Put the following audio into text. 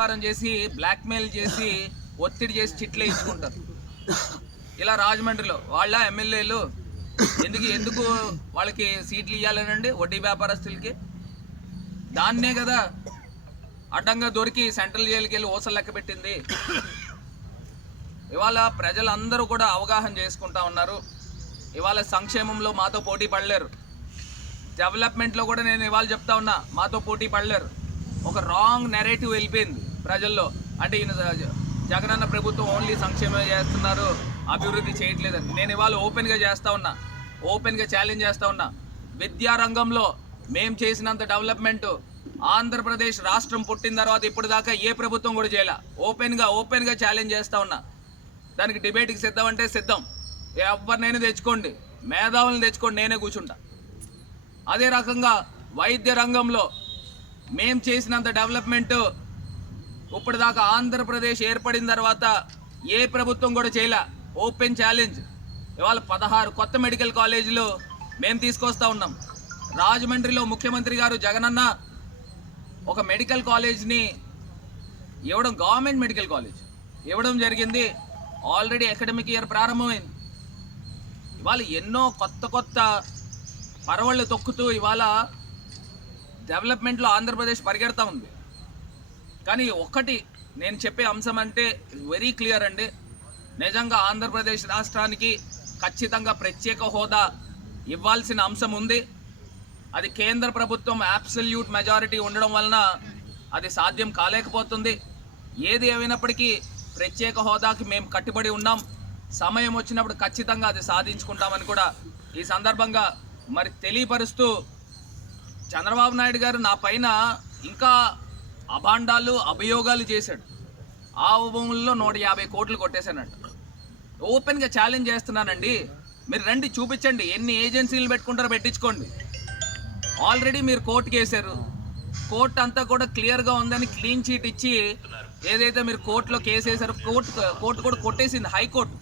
వ్యాపారం చేసి బ్లాక్మెయిల్ చేసి ఒత్తిడి చేసి చిట్లే ఇచ్చుకుంటారు. ఇలా రాజమండ్రిలో వాళ్ళ ఎమ్మెల్యేలు ఎందుకు వాళ్ళకి సీట్లు ఇవ్వాలనండి వడ్డీ వ్యాపారస్తులకి? దాన్నే కదా అడ్డంగా దొరికి సెంట్రల్ జైలుకి వెళ్ళి ఊసలు లెక్క పెట్టింది. ఇవాళ ప్రజలందరూ కూడా అవగాహన చేసుకుంటా ఉన్నారు. ఇవాళ సంక్షేమంలో మాతో పోటీ పడలేరు, డెవలప్మెంట్లో కూడా నేను ఇవాళ చెప్తా ఉన్నా మాతో పోటీ పడలేరు. ఒక రాంగ్ నెరేటివ్ వెళ్ళిపోయింది ప్రజల్లో. అంటే ఈయన జగనన్న ప్రభుత్వం ఓన్లీ సంక్షేమం చేస్తున్నారు, అభివృద్ధి చేయట్లేదని. నేను ఇవాళ ఓపెన్గా చేస్తూ ఉన్నా, ఓపెన్గా ఛాలెంజ్ చేస్తూ ఉన్నా. విద్యారంగంలో మేము చేసినంత డెవలప్మెంట్ ఆంధ్రప్రదేశ్ రాష్ట్రం పుట్టిన తర్వాత ఇప్పుడు దాకా ఏ ప్రభుత్వం కూడా చేయాల. ఓపెన్గా ఛాలెంజ్ చేస్తూ ఉన్నా. దానికి డిబేట్కి సిద్ధం అంటే సిద్ధం. ఎవరినైనా తెచ్చుకోండి, మేధావులను తెచ్చుకోండి, నేనే కూర్చుంటా. అదే రకంగా వైద్య రంగంలో మేము చేసినంత డెవలప్మెంట్ ఇప్పటిదాకా ఆంధ్రప్రదేశ్ ఏర్పడిన తర్వాత ఏ ప్రభుత్వం కూడా చేయలే. Open challenge. ఇవాళ 16 కొత్త మెడికల్ కాలేజీలు మేము తీసుకొస్తా ఉన్నాం. రాజమండ్రిలో ముఖ్యమంత్రి గారు జగనన్న ఒక మెడికల్ కాలేజ్ని ఇవ్వడం, గవర్నమెంట్ మెడికల్ కాలేజ్ ఇవ్వడం జరిగింది. ఆల్రెడీ అకాడమిక్ ఇయర్ ప్రారంభమైంది. ఇవాళ ఎన్నో కొత్త పరవళ్ళు తొక్కుతూ ఇవాళ డెవలప్మెంట్లో ఆంధ్రప్రదేశ్ పరిగెడతా ఉంది. కానీ ఒక్కటి నేను చెప్పే అంశం అంటే వెరీ క్లియర్ అండి. నిజంగా ఆంధ్రప్రదేశ్ రాష్ట్రానికి ఖచ్చితంగా ప్రత్యేక హోదా ఇవ్వాల్సిన అంశం ఉంది. అది కేంద్ర ప్రభుత్వం అబ్సల్యూట్ మెజారిటీ ఉండడం వలన అది సాధ్యం కాలేకపోతుంది. ఏది ఏమైనప్పటికీ ప్రత్యేక హోదాకి మేము కట్టుబడి ఉన్నాం. సమయం వచ్చినప్పుడు ఖచ్చితంగా అది సాధించుకుంటామని కూడా ఈ సందర్భంగా మరి తెలియపరుస్తూ, చంద్రబాబు నాయుడు గారు నా పైన ఇంకా అభాండాలు అభియోగాలు చేశాడు. ఆ భూముల్లో 150 కోట్లు కొట్టేశానంట. ఓపెన్గా ఛాలెంజ్ చేస్తున్నానండి. మీరు రండి, చూపించండి. ఎన్ని ఏజెన్సీలు పెట్టుకుంటారో పెట్టించుకోండి. ఆల్రెడీ మీరు కోర్టుకి వేశారు. కోర్టు అంతా కూడా క్లియర్గా ఉందని క్లీన్ చీట్ ఇచ్చి ఏదైతే మీరు కోర్టులో కేసు వేశారో కోర్టు కూడా కొట్టేసింది హైకోర్టు.